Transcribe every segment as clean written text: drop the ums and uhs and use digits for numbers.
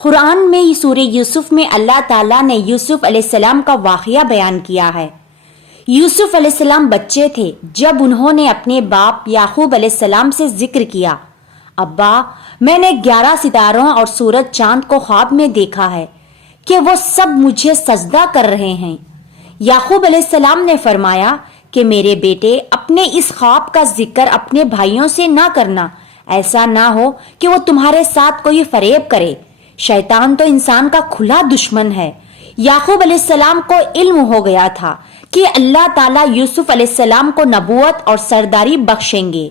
قرآن میں سورہ یوسف میں اللہ تعالیٰ نے یوسف علیہ السلام کا واقعہ بیان کیا ہے۔ یوسف علیہ السلام بچے تھے جب انہوں نے اپنے باپ یعقوب علیہ السلام سے ذکر کیا، ابا میں نے 11 ستاروں اور سورج چاند کو خواب میں دیکھا ہے کہ وہ سب مجھے سجدہ کر رہے ہیں۔ یعقوب علیہ السلام نے فرمایا کہ میرے بیٹے اپنے اس خواب کا ذکر اپنے بھائیوں سے نہ کرنا، ایسا نہ ہو کہ وہ تمہارے ساتھ کوئی فریب کرے، شیطان تو انسان کا کھلا دشمن ہے۔ یعقوب علیہ السلام کو علم ہو گیا تھا کہ اللہ تعالیٰ یوسف علیہ السلام کو نبوت اور سرداری بخشیں گے۔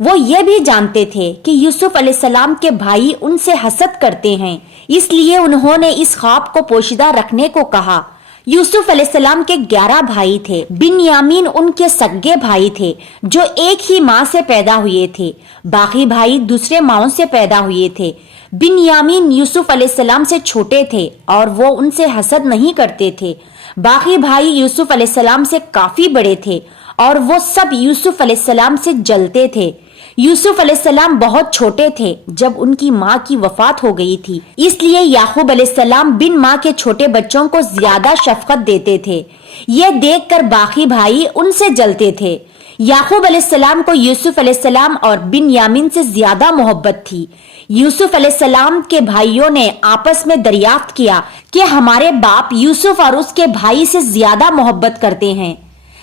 وہ یہ بھی جانتے تھے کہ یوسف علیہ السلام کے بھائی ان سے حسد کرتے ہیں، اس لیے انہوں نے اس خواب کو پوشیدہ رکھنے کو کہا۔ یوسف علیہ السلام کے 11 بھائی تھے۔ بنیامین ان کے سگے بھائی تھے جو ایک ہی ماں سے پیدا ہوئے تھے، باقی بھائی دوسرے ماؤں سے پیدا ہوئے تھے۔ بنیامین یوسف علیہ السلام سے چھوٹے تھے اور وہ ان سے حسد نہیں کرتے تھے، باقی بھائی یوسف علیہ السلام سے کافی بڑے تھے اور وہ سب یوسف علیہ السلام سے جلتے تھے۔ یوسف علیہ السلام بہت چھوٹے تھے جب ان کی ماں کی وفات ہو گئی تھی، اس لیے یعقوب علیہ السلام بن ماں کے چھوٹے بچوں کو زیادہ شفقت دیتے تھے۔ یہ دیکھ کر باقی بھائی ان سے جلتے تھے۔ یعقوب علیہ السلام کو یوسف علیہ السلام اور بنیامین سے زیادہ محبت تھی۔ یوسف علیہ السلام کے بھائیوں نے آپس میں دریافت کیا کہ ہمارے باپ یوسف اور اس کے بھائی سے زیادہ محبت کرتے ہیں،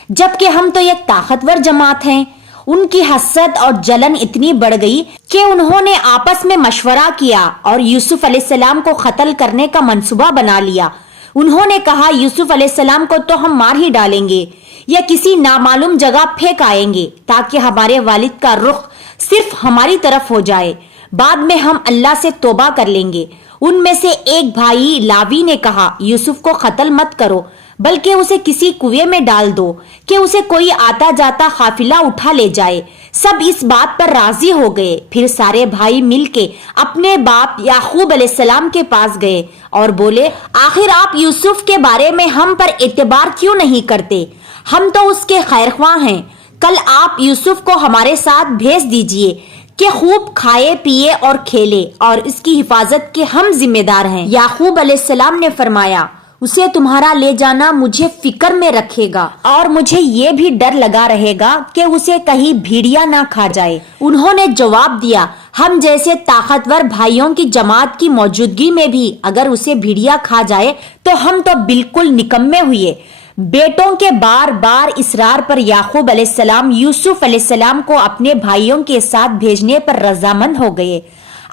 جبکہ ہم تو ایک طاقتور جماعت ہیں۔ ان کی حسد اور جلن اتنی بڑھ گئی کہ انہوں نے آپس میں مشورہ کیا اور یوسف علیہ السلام کو قتل کرنے کا منصوبہ بنا لیا۔ انہوں نے کہا یوسف علیہ السلام کو تو ہم مار ہی ڈالیں گے یا کسی نامعلوم جگہ پھینک آئیں گے تاکہ ہمارے والد کا رخ صرف ہماری طرف ہو جائے، بعد میں ہم اللہ سے توبہ کر لیں گے۔ ان میں سے ایک بھائی لاوی نے کہا یوسف کو قتل مت کرو بلکہ اسے کسی کنویں میں ڈال دو کہ اسے کوئی آتا جاتا قافلہ اٹھا لے جائے۔ سب اس بات پر راضی ہو گئے۔ پھر سارے بھائی مل کے اپنے باپ یعقوب علیہ السلام کے پاس گئے اور بولے آخر آپ یوسف کے بارے میں ہم پر اعتبار کیوں نہیں کرتے؟ ہم تو اس کے خیر خواہ ہیں، کل آپ یوسف کو ہمارے ساتھ بھیج دیجئے کہ خوب کھائے پیے اور کھیلے، اور اس کی حفاظت کے ہم ذمہ دار ہیں۔ یعقوب علیہ السلام نے فرمایا اسے تمہارا لے جانا مجھے فکر میں رکھے گا اور مجھے یہ بھی ڈر لگا رہے گا کہ اسے کہیں بھیڑیا نہ کھا جائے۔ انہوں نے جواب دیا ہم جیسے طاقتور بھائیوں کی جماعت کی موجودگی میں بھی اگر اسے بھیڑیا کھا جائے تو ہم تو بالکل نکمے ہوئے۔ بیٹوں کے بار بار اصرار پر یعقوب علیہ السلام یوسف علیہ السلام کو اپنے بھائیوں کے ساتھ بھیجنے پر رضامند ہو گئے۔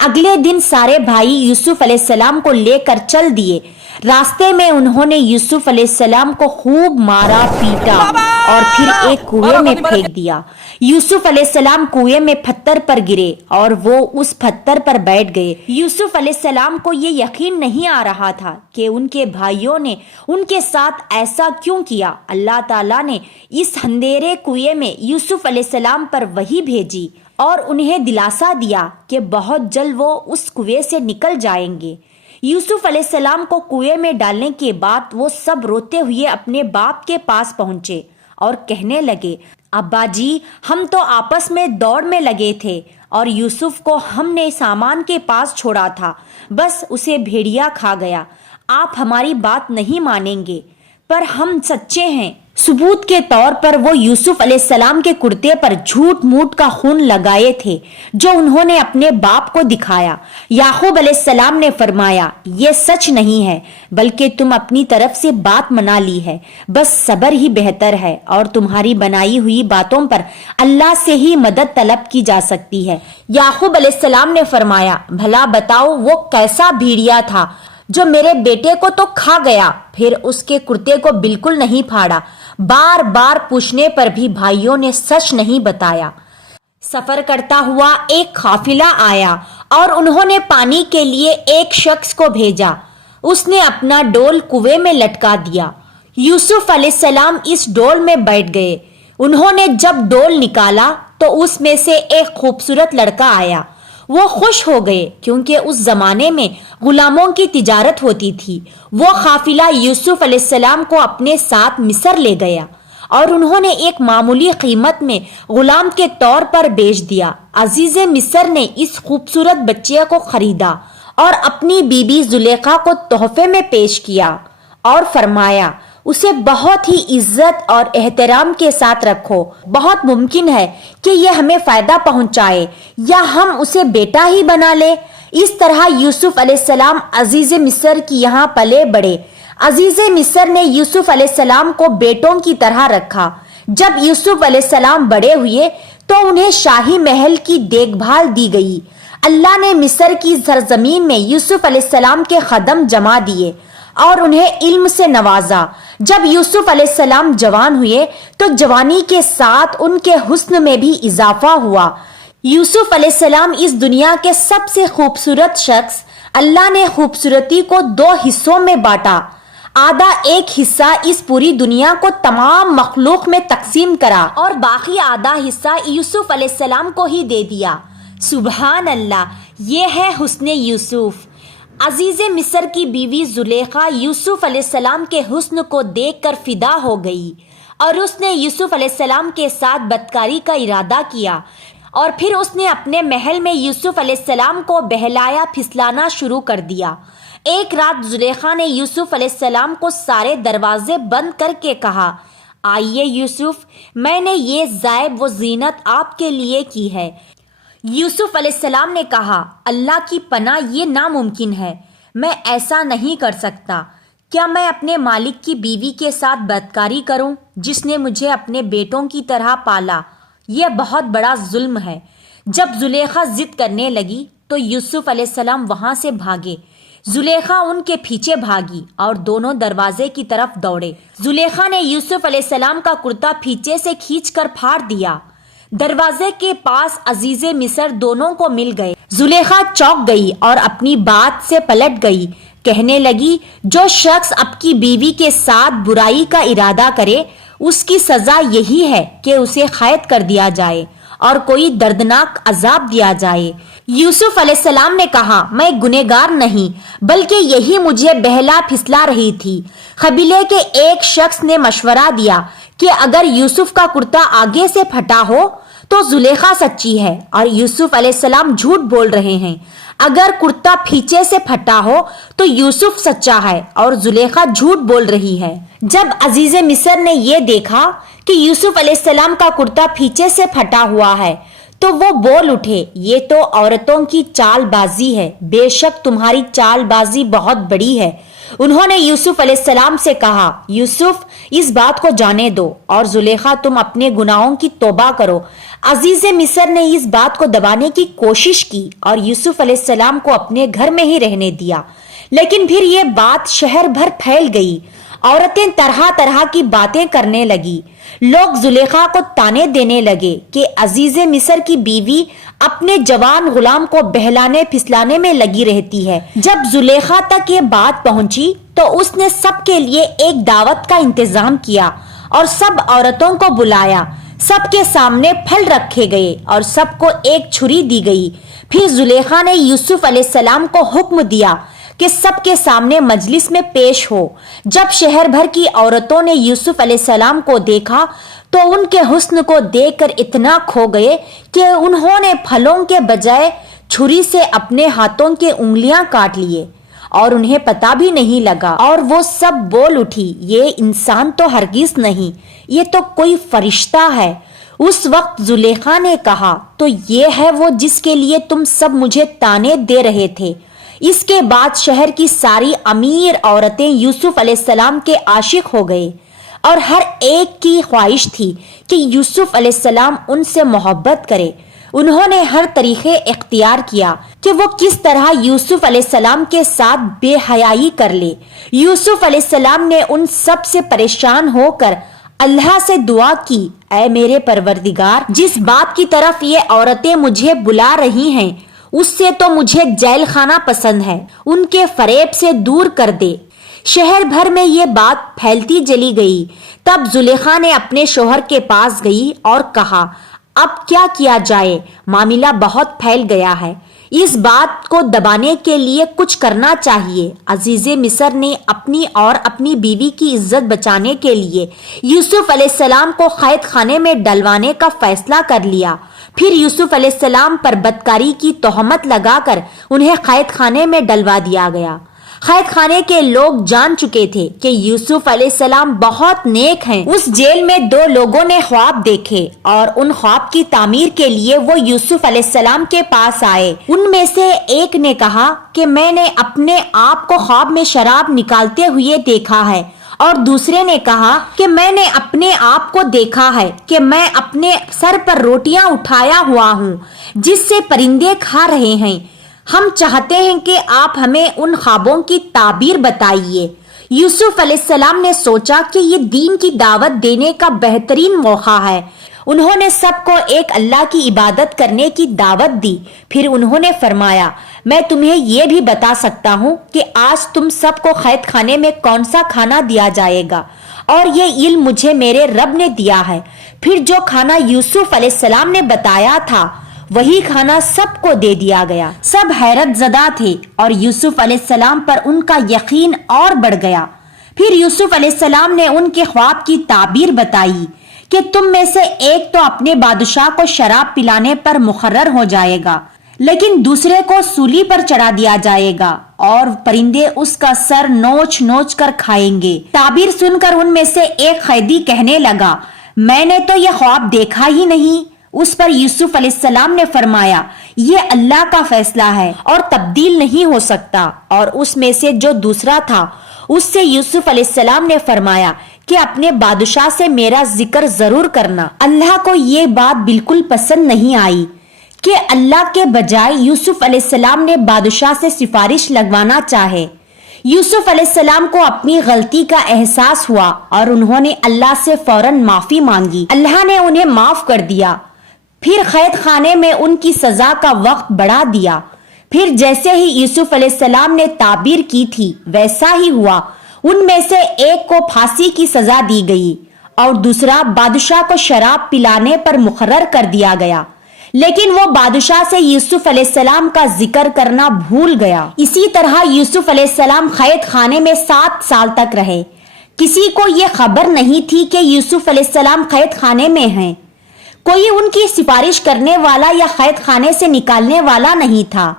اگلے دن سارے بھائی یوسف علیہ السلام کو لے کر چل دیے۔ راستے میں انہوں نے یوسف علیہ السلام کو خوب مارا پیٹا اور پھر ایک کنویں میں پھینک دیا۔ یوسف علیہ السلام کنویں میں پتھر پر گرے اور وہ اس پتھر پر بیٹھ گئے۔ یوسف علیہ السلام کو یہ یقین نہیں آ رہا تھا کہ ان کے بھائیوں نے ان کے ساتھ ایسا کیوں کیا۔ اللہ تعالیٰ نے اس اندھیرے کنویں میں یوسف علیہ السلام پر وحی بھیجی اور انہیں دلاسا دیا کہ بہت جلد وہ اس کنویں سے نکل جائیں گے۔ یوسف علیہ السلام کو کنویں میں ڈالنے کے بعد وہ سب روتے ہوئے اپنے باپ کے پاس پہنچے اور کہنے لگے ابا جی ہم تو آپس میں دوڑ میں لگے تھے اور یوسف کو ہم نے سامان کے پاس چھوڑا تھا، بس اسے بھیڑیا کھا گیا۔ آپ ہماری بات نہیں مانیں گے پر ہم سچے ہیں۔ ثبوت کے طور پر وہ یوسف علیہ السلام کے کرتے پر جھوٹ موٹ کا خون لگائے تھے جو انہوں نے اپنے باپ کو دکھایا۔ یعقوب علیہ السلام نے فرمایا یہ سچ نہیں ہے بلکہ تم اپنی طرف سے بات منا لی ہے، بس صبر ہی بہتر ہے اور تمہاری بنائی ہوئی باتوں پر اللہ سے ہی مدد طلب کی جا سکتی ہے۔ یعقوب علیہ السلام نے فرمایا بھلا بتاؤ وہ کیسا بھیڑیا تھا جو میرے بیٹے کو تو کھا گیا، پھر اس کے کرتے کو بالکل نہیں پھاڑا۔ بار بار پوچھنے پر بھی بھائیوں نے سچ نہیں بتایا۔ سفر کرتا ہوا ایک قافلہ آیا اور انہوں نے پانی کے لیے ایک شخص کو بھیجا۔ اس نے اپنا ڈول کنویں میں لٹکا دیا۔ یوسف علیہ السلام اس ڈول میں بیٹھ گئے۔ انہوں نے جب ڈول نکالا تو اس میں سے ایک خوبصورت لڑکا آیا۔ وہ خوش ہو گئے کیونکہ اس زمانے میں غلاموں کی تجارت ہوتی تھی۔ وہ قافلہ یوسف علیہ السلام کو اپنے ساتھ مصر لے گیا اور انہوں نے ایک معمولی قیمت میں غلام کے طور پر بیچ دیا۔ عزیز مصر نے اس خوبصورت بچے کو خریدا اور اپنی بیوی زلیخا کو تحفے میں پیش کیا اور فرمایا اسے بہت ہی عزت اور احترام کے ساتھ رکھو، بہت ممکن ہے کہ یہ ہمیں فائدہ پہنچائے یا ہم اسے بیٹا ہی بنا لے۔ اس طرح یوسف علیہ السلام عزیز مصر کی یہاں پلے بڑھے۔ عزیز مصر نے یوسف علیہ السلام کو بیٹوں کی طرح رکھا۔ جب یوسف علیہ السلام بڑے ہوئے تو انہیں شاہی محل کی دیکھ بھال دی گئی۔ اللہ نے مصر کی سرزمین میں یوسف علیہ السلام کے خدم جما دیے اور انہیں علم سے نوازا۔ جب یوسف علیہ السلام جوان ہوئے تو جوانی کے ساتھ ان کے حسن میں بھی اضافہ ہوا۔ یوسف علیہ السلام اس دنیا کے سب سے خوبصورت شخص۔ اللہ نے خوبصورتی کو 2 حصوں میں بانٹا۔ آدھا ایک حصہ اس پوری دنیا کو تمام مخلوق میں تقسیم کرا اور باقی آدھا حصہ یوسف علیہ السلام کو ہی دے دیا۔ سبحان اللہ، یہ ہے حسن یوسف۔ عزیز مصر کی بیوی زلیخا یوسف علیہ السلام کے حسن کو دیکھ کر فدا ہو گئی اور اس نے یوسف علیہ السلام کے ساتھ بدکاری کا ارادہ کیا، اور پھر اس نے اپنے محل میں یوسف علیہ السلام کو بہلایا پھسلانا شروع کر دیا۔ ایک رات زلیخا نے یوسف علیہ السلام کو سارے دروازے بند کر کے کہا، آئیے یوسف، میں نے یہ زیب و زینت آپ کے لیے کی ہے۔ یوسف علیہ السلام نے کہا، اللہ کی پناہ، یہ ناممکن ہے، میں ایسا نہیں کر سکتا۔ کیا میں اپنے مالک کی بیوی کے ساتھ بدکاری کروں جس نے مجھے اپنے بیٹوں کی طرح پالا؟ یہ بہت بڑا ظلم ہے۔ جب زلیخا ضد کرنے لگی تو یوسف علیہ السلام وہاں سے بھاگے۔ زلیخا ان کے پیچھے بھاگی اور دونوں دروازے کی طرف دوڑے۔ زلیخا نے یوسف علیہ السلام کا کرتا پیچھے سے کھینچ کر پھاڑ دیا۔ دروازے کے پاس عزیز مصر دونوں کو مل گئے۔ زلیخا چونک گئی اور اپنی بات سے پلٹ گئی، کہنے لگی، جو شخص اب کی بیوی کے ساتھ برائی کا ارادہ کرے اس کی سزا یہی ہے کہ اسے قید کر دیا جائے اور کوئی دردناک عذاب دیا جائے۔ یوسف علیہ السلام نے کہا، میں گنہگار نہیں بلکہ یہی مجھے بہلا پھسلا رہی تھی۔ قبیلے کے ایک شخص نے مشورہ دیا کہ اگر یوسف کا کرتا آگے سے پھٹا ہو تو زلیخا سچی ہے اور یوسف علیہ السلام جھوٹ بول رہے ہیں، اگر کرتا پیچھے سے پھٹا ہو تو یوسف سچا ہے اور زلیخا جھوٹ بول رہی ہے۔ جب عزیز مصر نے یہ دیکھا کہ یوسف علیہ السلام کا کرتا پیچھے سے پھٹا ہوا ہے تو وہ بول اٹھے، یہ تو عورتوں کی چال بازی ہے، بے شک تمہاری چال بازی بہت بڑی ہے۔ انہوں نے یوسف علیہ السلام سے کہا، یوسف، اس بات کو جانے دو اور زلیخا تم اپنے گناہوں کی توبہ کرو۔ عزیز مصر نے اس بات کو دبانے کی کوشش کی اور یوسف علیہ السلام کو اپنے گھر میں ہی رہنے دیا، لیکن پھر یہ بات شہر بھر پھیل گئی۔ عورتیں طرح طرح کی باتیں کرنے لگی۔ لوگ زلیخا کو تانے دینے لگے کہ عزیز مصر کی بیوی اپنے جوان غلام کو بہلانے پھسلانے میں لگی رہتی ہے۔ جب زلیخا تک یہ بات پہنچی تو اس نے سب کے لیے ایک دعوت کا انتظام کیا اور سب عورتوں کو بلایا۔ سب کے سامنے پھل رکھے گئے اور سب کو ایک چھری دی گئی۔ پھر زلیخا نے یوسف علیہ السلام کو حکم دیا کہ سب کے سامنے مجلس میں پیش ہو۔ جب شہر بھر کی عورتوں نے یوسف علیہ السلام کو دیکھا تو ان کے حسن کو دیکھ کر اتنا کھو گئے کہ انہوں نے پھلوں کے بجائے چھری سے اپنے ہاتھوں کے انگلیاں کاٹ لیے اور انہیں پتہ بھی نہیں لگا، اور وہ سب بول اٹھی، یہ انسان تو ہرگز نہیں، یہ تو کوئی فرشتہ ہے۔ اس وقت زلیخا نے کہا، تو یہ ہے وہ جس کے لیے تم سب مجھے تانے دے رہے تھے۔ اس کے بعد شہر کی ساری امیر عورتیں یوسف علیہ السلام کے عاشق ہو گئے اور ہر ایک کی خواہش تھی کہ یوسف علیہ السلام ان سے محبت کرے۔ انہوں نے ہر طریقے اختیار کیا کہ وہ کس طرح یوسف علیہ السلام کے ساتھ بے حیائی کر لے۔ یوسف علیہ السلام نے ان سب سے پریشان ہو کر اللہ سے دعا کی، اے میرے پروردگار، جس بات کی طرف یہ عورتیں مجھے بلا رہی ہیں اس سے تو مجھے جیل خانہ پسند ہے، ان کے فریب سے دور کر دے۔ شہر بھر میں یہ بات پھیلتی چلی گئی۔ تب زلیخا نے اپنے شوہر کے پاس گئی اور کہا، اب کیا کیا جائے، معاملہ بہت پھیل گیا ہے، اس بات کو دبانے کے لیے کچھ کرنا چاہیے۔ عزیز مصر نے اپنی اور اپنی بیوی کی عزت بچانے کے لیے یوسف علیہ السلام کو قید خانے میں ڈلوانے کا فیصلہ کر لیا۔ پھر یوسف علیہ السلام پر بدکاری کی تہمت لگا کر انہیں قید خانے میں ڈلوا دیا گیا۔ قید خانے کے لوگ جان چکے تھے کہ یوسف علیہ السلام بہت نیک ہیں۔ اس جیل میں دو لوگوں نے خواب دیکھے اور ان خواب کی تعمیر کے لیے وہ یوسف علیہ السلام کے پاس آئے۔ ان میں سے ایک نے کہا کہ میں نے اپنے آپ کو خواب میں شراب نکالتے ہوئے دیکھا ہے، اور دوسرے نے کہا کہ میں نے اپنے آپ کو دیکھا ہے کہ میں اپنے سر پر روٹیاں اٹھایا ہوا ہوں جس سے پرندے کھا رہے ہیں۔ ہم چاہتے ہیں کہ آپ ہمیں ان خوابوں کی تعبیر بتائیے۔ یوسف علیہ السلام نے سوچا کہ یہ دین کی دعوت دینے کا بہترین موقع ہے۔ انہوں نے سب کو ایک اللہ کی عبادت کرنے کی دعوت دی۔ پھر انہوں نے فرمایا، میں تمہیں یہ بھی بتا سکتا ہوں کہ آج تم سب کو قید خانے میں کون سا کھانا دیا جائے گا، اور یہ علم مجھے میرے رب نے دیا ہے۔ پھر جو کھانا یوسف علیہ السلام نے بتایا تھا وہی کھانا سب کو دے دیا گیا۔ سب حیرت زدہ تھے اور یوسف علیہ السلام پر ان کا یقین اور بڑھ گیا۔ پھر یوسف علیہ السلام نے ان کے خواب کی تعبیر بتائی کہ تم میں سے ایک تو اپنے بادشاہ کو شراب پلانے پر مقرر ہو جائے گا، لیکن دوسرے کو سولی پر چڑھا دیا جائے گا اور پرندے اس کا سر نوچ نوچ کر کھائیں گے۔ تعبیر سن کر ان میں سے ایک قیدی کہنے لگا، میں نے تو یہ خواب دیکھا ہی نہیں۔ اس پر یوسف علیہ السلام نے فرمایا، یہ اللہ کا فیصلہ ہے اور تبدیل نہیں ہو سکتا۔ اور اس میں سے جو دوسرا تھا اس سے یوسف علیہ السلام نے فرمایا کہ اپنے بادشاہ سے میرا ذکر ضرور کرنا۔ اللہ کو یہ بات بالکل پسند نہیں آئی کہ اللہ کے بجائے یوسف علیہ السلام نے بادشاہ سے سفارش لگوانا چاہے۔ یوسف علیہ السلام کو اپنی غلطی کا احساس ہوا اور انہوں نے اللہ سے فوراً معافی مانگی۔ اللہ نے انہیں معاف کر دیا۔ پھر قید خانے میں ان کی سزا کا وقت بڑھا دیا۔ پھر جیسے ہی یوسف علیہ السلام نے تعبیر کی تھی ویسا ہی ہوا۔ ان میں سے ایک کو پھانسی کی سزا دی گئی اور دوسرا بادشاہ کو شراب پلانے پر مقرر کر دیا گیا، لیکن وہ بادشاہ سے یوسف علیہ السلام کا ذکر کرنا بھول گیا۔ اسی طرح یوسف علیہ السلام قید خانے میں 7 سال تک رہے۔ کسی کو یہ خبر نہیں تھی کہ یوسف علیہ السلام قید خانے میں ہیں۔ کوئی ان کی سفارش کرنے والا یا قید خانے سے نکالنے والا نہیں تھا۔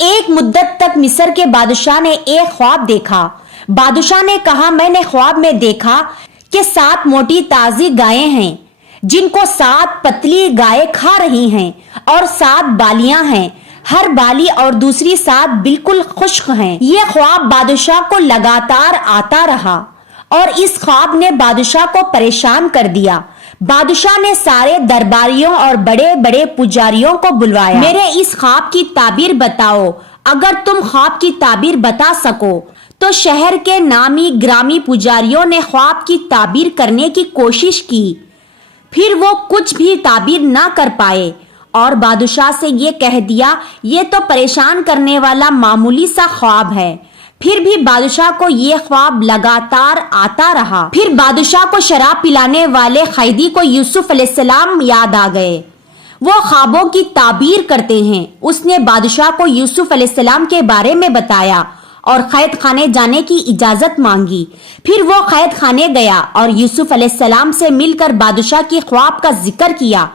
ایک مدت تک مصر کے بادشاہ نے ایک خواب دیکھا۔ بادشاہ نے کہا، میں نے خواب میں دیکھا کہ 7 موٹی تازی گائیں ہیں جن کو 7 پتلی گائیں کھا رہی ہیں، اور 7 بالیاں ہیں، ہر بالی اور دوسری 7 بالکل خشک ہیں۔ یہ خواب بادشاہ کو لگاتار آتا رہا اور اس خواب نے بادشاہ کو پریشان کر دیا۔ بادشاہ نے سارے درباریوں اور بڑے بڑے پجاریوں کو بلوایا۔ میرے اس خواب کی تعبیر بتاؤ۔ اگر تم خواب کی تعبیر بتا سکو تو شہر کے نامی گرامی پجاریوں نے خواب کی تعبیر کرنے کی کوشش کی، پھر وہ کچھ بھی تعبیر نہ کر پائے اور بادشاہ سے یہ کہہ دیا، یہ تو پریشان کرنے والا معمولی سا خواب ہے۔ پھر بھی بادشاہ کو یہ خواب لگاتار آتا رہا۔ پھر بادشاہ کو شراب پلانے والے قیدی کو یوسف علیہ السلام یاد آ گئے۔ وہ خوابوں کی تعبیر کرتے ہیں۔ اس نے بادشاہ کو یوسف علیہ السلام کے بارے میں بتایا اور قید خانے جانے کی اجازت مانگی۔ پھر وہ قید خانے گیا اور یوسف علیہ السلام سے مل کر بادشاہ کی خواب کا ذکر کیا۔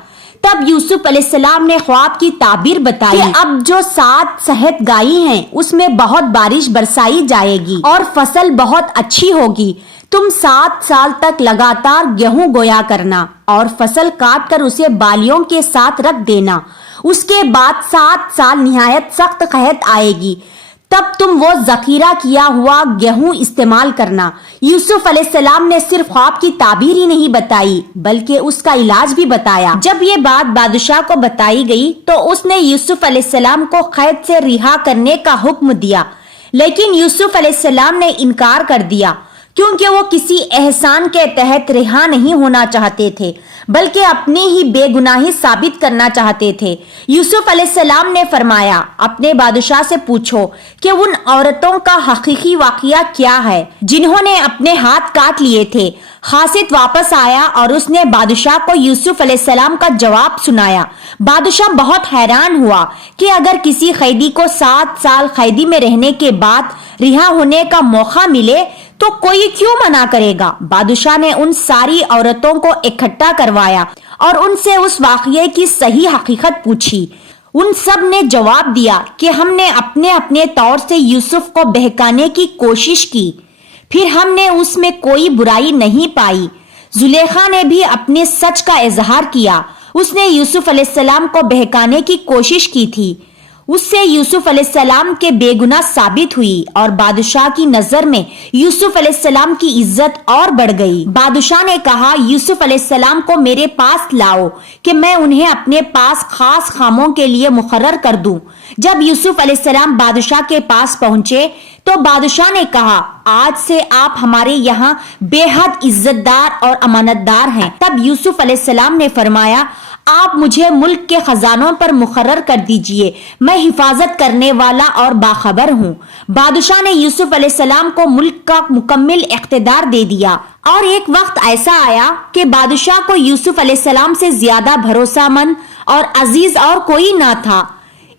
تب یوسف علیہ السلام نے خواب کی تعبیر بتائی کہ اب جو 7 صحت گائی ہیں اس میں بہت بارش برسائی جائے گی اور فصل بہت اچھی ہوگی۔ تم 7 سال تک لگاتار گیہوں بویا کرنا اور فصل کاٹ کر اسے بالیوں کے ساتھ رکھ دینا۔ اس کے بعد 7 سال نہایت سخت قحط آئے گی، تب تم وہ ذخیرہ کیا ہوا گیہوں استعمال کرنا۔ یوسف علیہ السلام نے صرف خواب کی تعبیر ہی نہیں بتائی بلکہ اس کا علاج بھی بتایا۔ جب یہ بات بادشاہ کو بتائی گئی تو اس نے یوسف علیہ السلام کو قید سے رہا کرنے کا حکم دیا، لیکن یوسف علیہ السلام نے انکار کر دیا۔ کیونکہ وہ کسی احسان کے تحت رہا نہیں ہونا چاہتے تھے بلکہ اپنی ہی بے گناہی ثابت کرنا چاہتے تھے۔ یوسف علیہ السلام نے فرمایا، اپنے بادشاہ سے پوچھو کہ ان عورتوں کا حقیقی واقعہ کیا ہے جنہوں نے اپنے ہاتھ کاٹ لیے تھے۔ خاصد واپس آیا اور اس نے بادشاہ کو یوسف علیہ السلام کا جواب سنایا۔ بادشاہ بہت حیران ہوا کہ اگر کسی قیدی کو 7 سال قیدی میں رہنے کے بعد رہا ہونے کا موقع ملے تو کوئی کیوں منع کرے گا؟ بادشاہ نے ان ساری عورتوں کو اکٹھا کروایا اور ان سے اس واقعے کی صحیح حقیقت پوچھی۔ ان سب نے جواب دیا کہ ہم نے اپنے اپنے طور سے یوسف کو بہکانے کی کوشش کی، پھر ہم نے اس میں کوئی برائی نہیں پائی۔ زلیخا نے بھی اپنے سچ کا اظہار کیا، اس نے یوسف علیہ السلام کو بہکانے کی کوشش کی تھی۔ اس سے یوسف علیہ السلام کے بے گناہ ثابت ہوئی اور بادشاہ کی نظر میں یوسف علیہ السلام کی عزت اور بڑھ گئی۔ بادشاہ نے کہا، یوسف علیہ السلام کو میرے پاس لاؤ کہ میں انہیں اپنے پاس خاص کاموں کے لیے مقرر کر دوں۔ جب یوسف علیہ السلام بادشاہ کے پاس پہنچے تو بادشاہ نے کہا، آج سے آپ ہمارے یہاں بے حد عزت دار اور امانت دار ہیں۔ تب یوسف علیہ السلام نے فرمایا، آپ مجھے ملک کے خزانوں پر مقرر کر دیجئے، میں حفاظت کرنے والا اور باخبر ہوں۔ بادشاہ نے یوسف علیہ السلام کو ملک کا مکمل اقتدار دے دیا، اور ایک وقت ایسا آیا کہ بادشاہ کو یوسف علیہ السلام سے زیادہ بھروسہ مند اور عزیز اور کوئی نہ تھا۔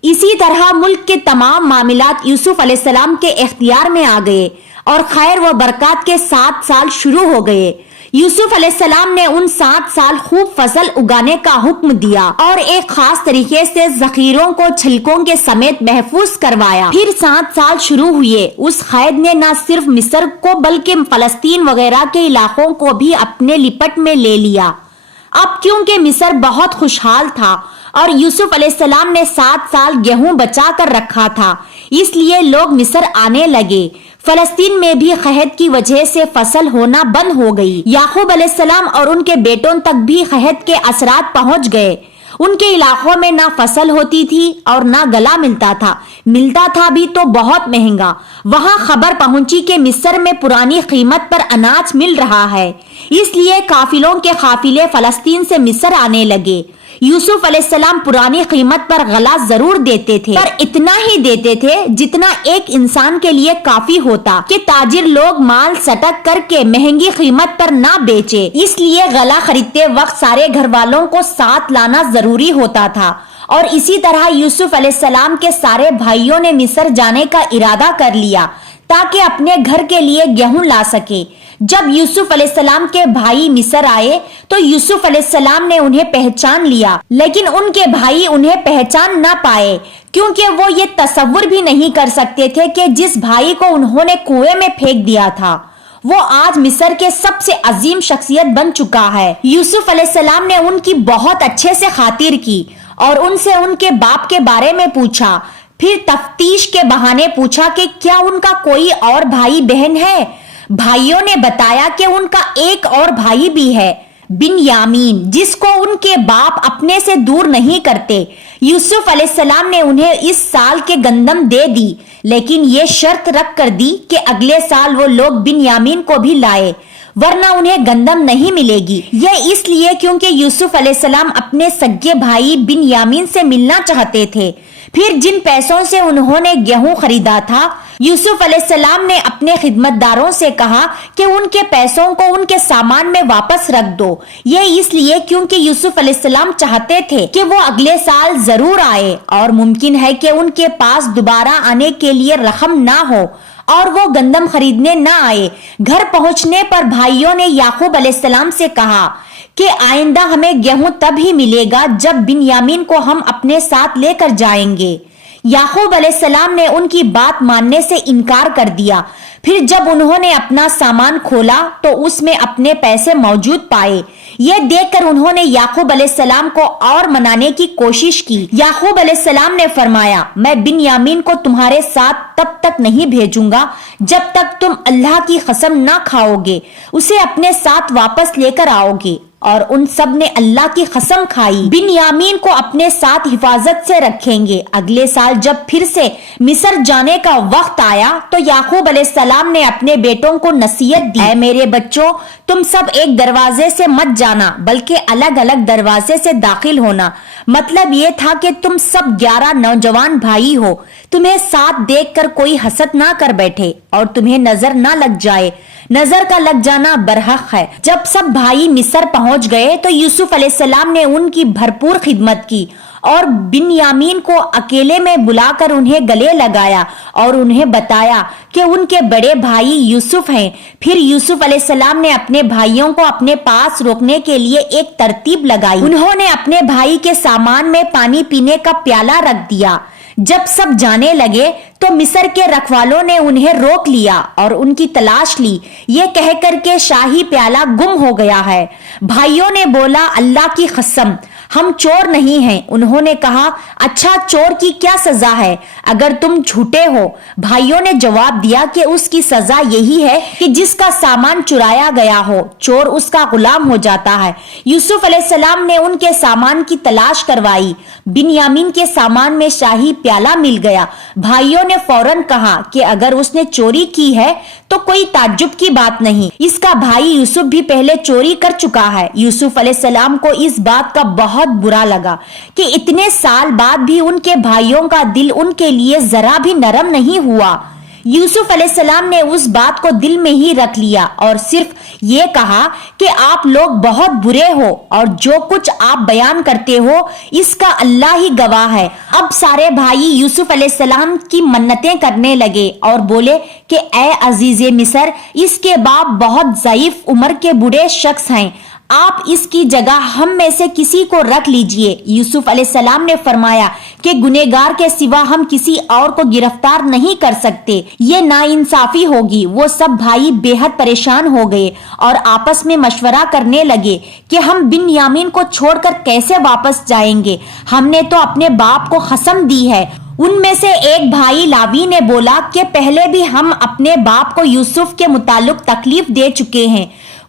اسی طرح ملک کے تمام معاملات یوسف علیہ السلام کے اختیار میں آ گئے اور خیر و برکات کے 7 سال شروع ہو گئے۔ یوسف علیہ السلام نے ان 7 سال خوب فصل اگانے کا حکم دیا اور ایک خاص طریقے سے ذخیروں کو چھلکوں کے سمیت محفوظ کروایا۔ پھر 7 سال شروع ہوئے۔ اس قید نے نہ صرف مصر کو بلکہ فلسطین وغیرہ کے علاقوں کو بھی اپنے لپٹ میں لے لیا۔ اب کیونکہ مصر بہت خوشحال تھا اور یوسف علیہ السلام نے 7 سال گیہوں بچا کر رکھا تھا، اس لیے لوگ مصر آنے لگے۔ فلسطین میں بھی قحط کی وجہ سے فصل ہونا بند ہو گئی۔ یعقوب علیہ السلام اور ان کے بیٹوں تک بھی قحط کے اثرات پہنچ گئے۔ ان کے علاقوں میں نہ فصل ہوتی تھی اور نہ گلا ملتا تھا بھی تو بہت مہنگا۔ وہاں خبر پہنچی کہ مصر میں پرانی قیمت پر اناج مل رہا ہے، اس لیے قافلوں کے قافلے فلسطین سے مصر آنے لگے۔ یوسف علیہ السلام پرانی قیمت پر غلہ ضرور دیتے تھے، پر اتنا ہی دیتے تھے جتنا ایک انسان کے لیے کافی ہوتا کہ تاجر لوگ مال سٹک کر کے مہنگی قیمت پر نہ بیچے۔ اس لیے غلہ خریدتے وقت سارے گھر والوں کو ساتھ لانا ضروری ہوتا تھا، اور اسی طرح یوسف علیہ السلام کے سارے بھائیوں نے مصر جانے کا ارادہ کر لیا تاکہ اپنے گھر کے لیے گیہوں لا سکے۔ جب یوسف علیہ السلام کے بھائی مصر آئے تو یوسف علیہ السلام نے انہیں پہچان لیا، لیکن ان کے بھائی انہیں پہچان نہ پائے، کیونکہ وہ یہ تصور بھی نہیں کر سکتے تھے کہ جس بھائی کو انہوں نے کنویں میں پھینک دیا تھا وہ آج مصر کے سب سے عظیم شخصیت بن چکا ہے۔ یوسف علیہ السلام نے ان کی بہت اچھے سے خاطر کی اور ان سے ان کے باپ کے بارے میں پوچھا، پھر تفتیش کے بہانے پوچھا کہ کیا ان کا کوئی اور بھائی بہن ہے۔ بھائیوں نے بتایا کہ ان کا ایک اور بھائی بھی ہے، بنیامین، جس کو ان کے باپ اپنے سے دور نہیں کرتے۔ یوسف علیہ السلام نے انہیں اس سال کے گندم دے دی، لیکن یہ شرط رکھ کر دی کہ اگلے سال وہ لوگ بنیامین کو بھی لائے، ورنہ انہیں گندم نہیں ملے گی۔ یہ اس لیے کیونکہ یوسف علیہ السلام اپنے سگے بھائی بنیامین سے ملنا چاہتے تھے۔ پھر جن پیسوں سے انہوں نے گیہوں خریدا تھا، یوسف علیہ السلام نے اپنے خدمت داروں سے کہا کہ ان کے پیسوں کو ان کے سامان میں واپس رکھ دو۔ یہ اس لیے کیونکہ یوسف علیہ السلام چاہتے تھے کہ وہ اگلے سال ضرور آئے، اور ممکن ہے کہ ان کے پاس دوبارہ آنے کے لیے رقم نہ ہو اور وہ گندم خریدنے نہ آئے۔ گھر پہنچنے پر بھائیوں نے یعقوب علیہ السلام سے کہا کہ آئندہ ہمیں گیہوں تب ہی ملے گا جب بنیامین کو ہم اپنے ساتھ لے کر جائیں گے۔ یعقوب علیہ السلام نے ان کی بات ماننے سے انکار کر دیا۔ پھر جب انہوں نے اپنا سامان کھولا تو اس میں اپنے پیسے موجود پائے۔ یہ دیکھ کر انہوں نے یعقوب علیہ السلام کو اور منانے کی کوشش کی۔ یعقوب علیہ السلام نے فرمایا، میں بنیامین کو تمہارے ساتھ تب تک نہیں بھیجوں گا جب تک تم اللہ کی قسم نہ کھاؤ گے، اسے اپنے ساتھ واپس لے کر آؤ گے، اور ان سب نے اللہ کی قسم کھائی بنیامین کو اپنے ساتھ حفاظت سے رکھیں گے۔ اگلے سال جب پھر سے مصر جانے کا وقت آیا تو یعقوب علیہ السلام نے اپنے بیٹوں کو نصیحت دی، اے میرے بچوں، تم سب ایک دروازے سے مت جانا بلکہ الگ الگ دروازے سے داخل ہونا۔ مطلب یہ تھا کہ تم سب 11 نوجوان بھائی ہو، تمہیں ساتھ دیکھ کر کوئی حسد نہ کر بیٹھے اور تمہیں نظر نہ لگ جائے۔ نظر کا لگ جانا برحق ہے۔ جب سب بھائی مصر پہنچ گئے تو یوسف علیہ السلام نے ان کی بھرپور خدمت کی اور بنیامین کو اکیلے میں بلا کر انہیں گلے لگایا اور انہیں بتایا کہ ان کے بڑے بھائی یوسف ہیں۔ پھر یوسف علیہ السلام نے اپنے بھائیوں کو اپنے پاس روکنے کے لیے ایک ترتیب لگائی۔ انہوں نے اپنے بھائی کے سامان میں پانی پینے کا پیالہ رکھ دیا۔ جب سب جانے لگے تو مصر کے رکھوالوں نے انہیں روک لیا اور ان کی تلاش لی، یہ کہہ کر کے شاہی پیالہ گم ہو گیا ہے۔ بھائیوں نے بولا، اللہ کی قسم، ہم چور نہیں ہیں۔ انہوں نے کہا، اچھا چور کی کیا سزا ہے اگر تم جھوٹے ہو؟ بھائیوں نے جواب دیا کہ اس کی سزا یہی ہے کہ جس کا سامان چرایا گیا ہو چور اس کا غلام ہو جاتا ہے۔ یوسف علیہ السلام نے ان کے سامان کی تلاش کروائی۔ بنیامین کے سامان میں شاہی پیالہ مل گیا۔ بھائیوں نے فوراً کہا کہ اگر اس نے چوری کی ہے تو کوئی تعجب کی بات نہیں، اس کا بھائی یوسف بھی پہلے چوری کر چکا ہے۔ یوسف علیہ السلام کو اس بات کا بہت برا لگا کہ اتنے سال بعد بھی ان کے بھائیوں کا دل ان کے لیے ذرا بھی نرم نہیں ہوا۔ یوسف علیہ السلام نے اس بات کو دل میں ہی رکھ لیا اور صرف یہ کہا کہ آپ لوگ بہت برے ہو اور جو کچھ آپ بیان کرتے ہو اس کا اللہ ہی گواہ ہے۔ اب سارے بھائی یوسف علیہ السلام کی منتیں کرنے لگے اور بولے کہ اے عزیز مصر، اس کے باپ بہت ضعیف عمر کے بوڑھے شخص ہیں، آپ اس کی جگہ ہم میں سے کسی کو رکھ لیجئے۔ یوسف علیہ السلام نے فرمایا کہ گنہگار کے سوا ہم کسی اور کو گرفتار نہیں کر سکتے، یہ ناانصافی ہوگی۔ وہ سب بھائی بے حد پریشان ہو گئے اور آپس میں مشورہ کرنے لگے کہ ہم بنیامین کو چھوڑ کر کیسے واپس جائیں گے، ہم نے تو اپنے باپ کو قسم دی ہے۔ ان میں سے ایک بھائی لاوی نے بولا کہ پہلے بھی ہم اپنے باپ کو یوسف کے متعلق تکلیف دے چکے ہیں،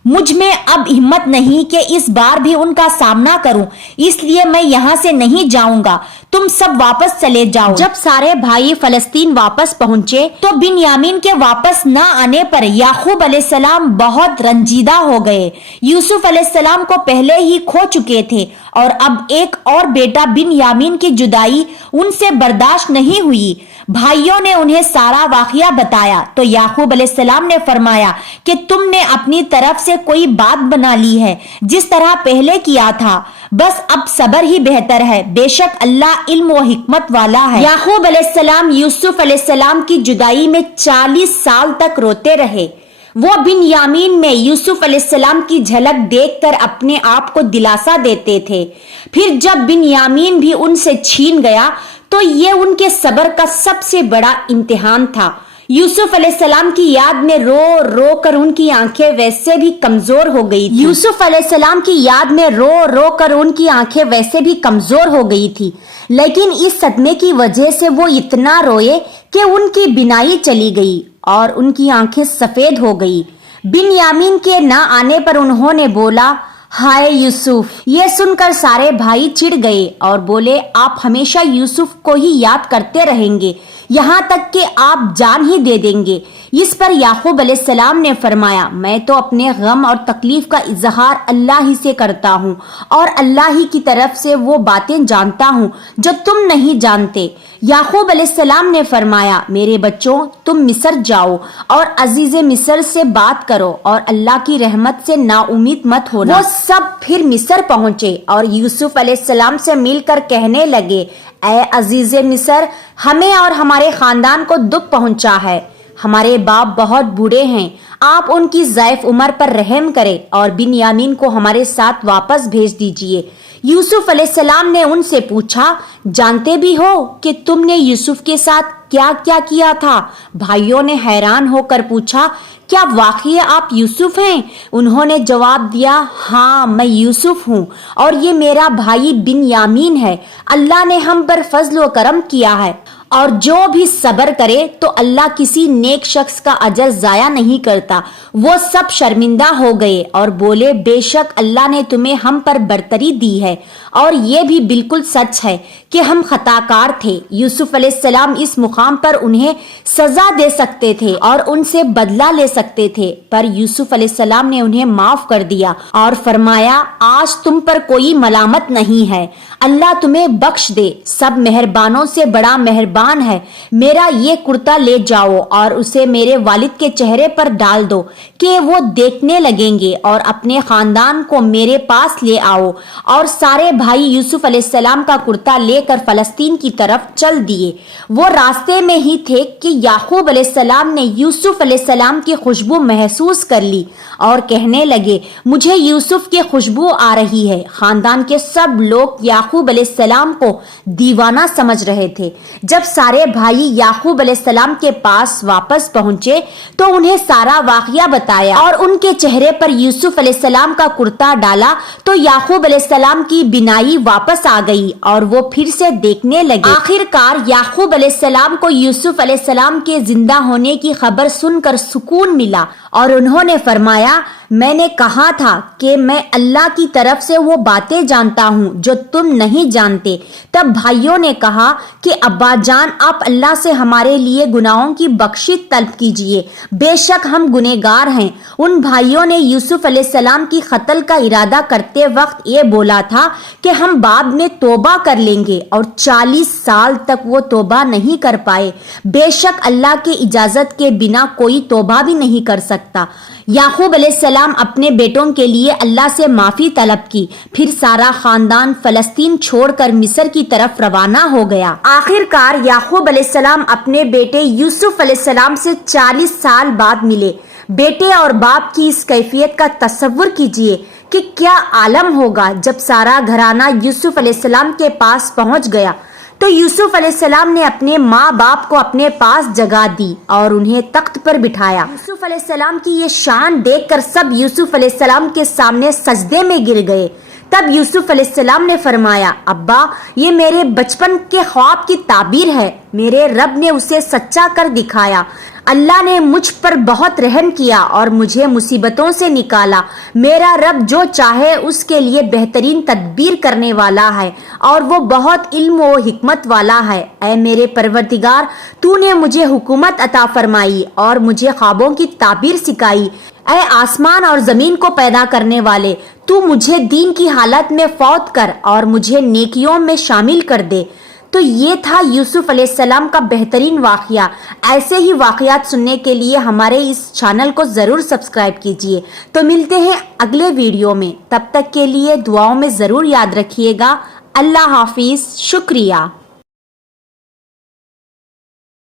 مجھ میں اب ہمت نہیں کہ اس بار بھی ان کا سامنا کروں، اس لیے میں یہاں سے نہیں جاؤں گا، تم سب واپس چلے جاؤ۔ جب سارے بھائی فلسطین واپس پہنچے تو بنیامین کے واپس نہ آنے پر یعقوب علیہ السلام بہت رنجیدہ ہو گئے۔ یوسف علیہ السلام کو پہلے ہی کھو چکے تھے اور اب ایک اور بیٹا بنیامین کی جدائی ان سے برداشت نہیں ہوئی۔ بھائیوں نے انہیں سارا واقعہ بتایا تو یعقوب علیہ السلام نے فرمایا کہ تم نے اپنی طرف سے کوئی بات بنا لی ہے جس طرح پہلے کیا تھا، بس اب صبر ہی بہتر ہے، بے شک اللہ علم و حکمت والا ہے۔ یعقوب علیہ السلام یوسف علیہ السلام کی جدائی میں 40 سال تک روتے رہے۔ وہ بنیامین میں یوسف علیہ السلام کی جھلک دیکھ کر اپنے آپ کو دلاسا دیتے تھے۔ پھر جب بنیامین بھی ان سے چھین گیا تو یہ ان کے صبر کا سب سے بڑا امتحان تھا۔ یوسف علیہ السلام کی یاد میں رو رو کر ان کی آنکھیں ویسے بھی کمزور ہو گئی تھی۔ یوسف علیہ السلام کی یاد میں رو رو کر ان کی آنکھیں ویسے بھی کمزور ہو گئی تھی، لیکن اس صدمے کی وجہ سے وہ اتنا روئے کہ ان کی بینائی چلی گئی اور ان کی آنکھیں سفید ہو گئی۔ بنیامین کے نہ آنے پر انہوں نے بولا، ہائے یوسف۔ یہ سن کر سارے بھائی چڑ گئے اور بولے، آپ ہمیشہ یوسف کو ہی یاد کرتے رہیں گے یہاں تک کہ آپ جان ہی دے دیں گے۔ اس پر یعقوب علیہ السلام نے فرمایا، میں تو اپنے غم اور تکلیف کا اظہار اللہ ہی سے کرتا ہوں اور اللہ ہی کی طرف سے وہ باتیں جانتا ہوں جو تم نہیں جانتے۔ یعقوب علیہ السلام نے فرمایا، میرے بچوں، تم مصر جاؤ اور عزیز مصر سے بات کرو اور اللہ کی رحمت سے نا امید مت ہونا۔ وہ سب پھر مصر پہنچے اور یوسف علیہ السلام سے مل کر کہنے لگے، اے عزیز مصر، ہمیں اور ہمارے خاندان کو دکھ پہنچا ہے، ہمارے باپ بہت بوڑھے ہیں، آپ ان کی ضعیف عمر پر رحم کریں اور بنیامین کو ہمارے ساتھ واپس بھیج دیجئے۔ یوسف علیہ السلام نے ان سے پوچھا، جانتے بھی ہو کہ تم نے یوسف کے ساتھ کیا کیا کیا تھا؟ بھائیوں نے حیران ہو کر پوچھا، کیا واقعی آپ یوسف ہیں؟ انہوں نے جواب دیا، ہاں میں یوسف ہوں اور یہ میرا بھائی بنیامین ہے، اللہ نے ہم پر فضل و کرم کیا ہے اور جو بھی صبر کرے تو اللہ کسی نیک شخص کا اجر ضائع نہیں کرتا۔ وہ سب شرمندہ ہو گئے اور بولے بے شک اللہ نے تمہیں ہم پر برتری دی ہے اور یہ بھی بالکل سچ ہے کہ ہم خطا کار تھے۔ یوسف علیہ السلام اس مقام پر انہیں سزا دے سکتے تھے اور ان سے بدلہ لے سکتے تھے، پر یوسف علیہ السلام نے انہیں معاف کر دیا اور فرمایا آج تم پر کوئی ملامت نہیں ہے، اللہ تمہیں بخش دے، سب مہربانوں سے بڑا مہربان ہے۔ میرا یہ کرتا لے جاؤ اور اسے میرے والد کے چہرے پر ڈال دو کہ وہ دیکھنے لگیں گے، اور اپنے خاندان کو میرے پاس لے آؤ۔ اور سارے بھائی یوسف علیہ السلام کا کرتا لے کر فلسطین کی طرف چل دیے۔ وہ راستے میں ہی تھے کہ یعقوب علیہ السلام نے یوسف علیہ السلام کی خوشبو محسوس کر لی اور کہنے لگے مجھے یوسف کی خوشبو آ رہی ہے۔ خاندان کے سب لوگ یعقوب علیہ السلام کو دیوانہ سمجھ رہے تھے۔ جب سارے بھائی یعقوب علیہ السلام کے پاس واپس پہنچے تو انہیں سارا واقعہ بتایا اور ان کے چہرے پر یوسف علیہ السلام کا کرتا ڈالا تو یعقوب علیہ السلام کی بینائی واپس آ گئی اور وہ پھر سے دیکھنے لگے۔ آخر کار یعقوب علیہ السلام کو یوسف علیہ السلام کے زندہ ہونے کی خبر سن کر سکون ملا اور انہوں نے فرمایا میں نے کہا تھا کہ میں اللہ کی طرف سے وہ باتیں جانتا ہوں جو تم نہیں جانتے۔ تب بھائیوں نے کہا کہ ابا جان آپ اللہ سے ہمارے لیے گناہوں کی بخشش طلب کیجئے، بے شک ہم گنہگار ہیں۔ ان بھائیوں نے یوسف علیہ السلام کی قتل کا ارادہ کرتے وقت یہ بولا تھا کہ ہم بعد میں توبہ کر لیں گے، اور 40 سال تک وہ توبہ نہیں کر پائے۔ بے شک اللہ کی اجازت کے بنا کوئی توبہ بھی نہیں کر سکتا۔ یعقوب علیہ السلام اپنے بیٹوں کے لیے اللہ سے معافی طلب کی، پھر سارا خاندان فلسطین چھوڑ کر مصر کی طرف روانہ ہو گیا۔ آخر کار یعقوب علیہ السلام اپنے بیٹے یوسف علیہ السلام سے 40 سال بعد ملے۔ بیٹے اور باپ کی اس کیفیت کا تصور کیجئے کہ کیا عالم ہوگا جب سارا گھرانہ یوسف علیہ السلام کے پاس پہنچ گیا تو یوسف علیہ السلام نے اپنے ماں باپ کو اپنے پاس جگہ دی اور انہیں تخت پر بٹھایا۔ یوسف علیہ السلام کی یہ شان دیکھ کر سب یوسف علیہ السلام کے سامنے سجدے میں گر گئے۔ تب یوسف علیہ السلام نے فرمایا ابا یہ میرے بچپن کے خواب کی تعبیر ہے، میرے رب نے اسے سچا کر دکھایا۔ اللہ نے مجھ پر بہت رحم کیا اور مجھے مصیبتوں سے نکالا۔ میرا رب جو چاہے اس کے لیے بہترین تدبیر کرنے والا ہے اور وہ بہت علم و حکمت والا ہے۔ اے میرے پروردگار تو نے مجھے حکومت عطا فرمائی اور مجھے خوابوں کی تعبیر سکھائی۔ اے آسمان اور زمین کو پیدا کرنے والے تو مجھے دین کی حالت میں فوت کر اور مجھے نیکیوں میں شامل کر دے۔ تو یہ تھا یوسف علیہ السلام کا بہترین واقعہ۔ ایسے ہی واقعات سننے کے لیے ہمارے اس چینل کو ضرور سبسکرائب کیجیے۔ تو ملتے ہیں اگلے ویڈیو میں، تب تک کے لیے دعاؤں میں ضرور یاد رکھیے گا۔ اللہ حافظ، شکریہ۔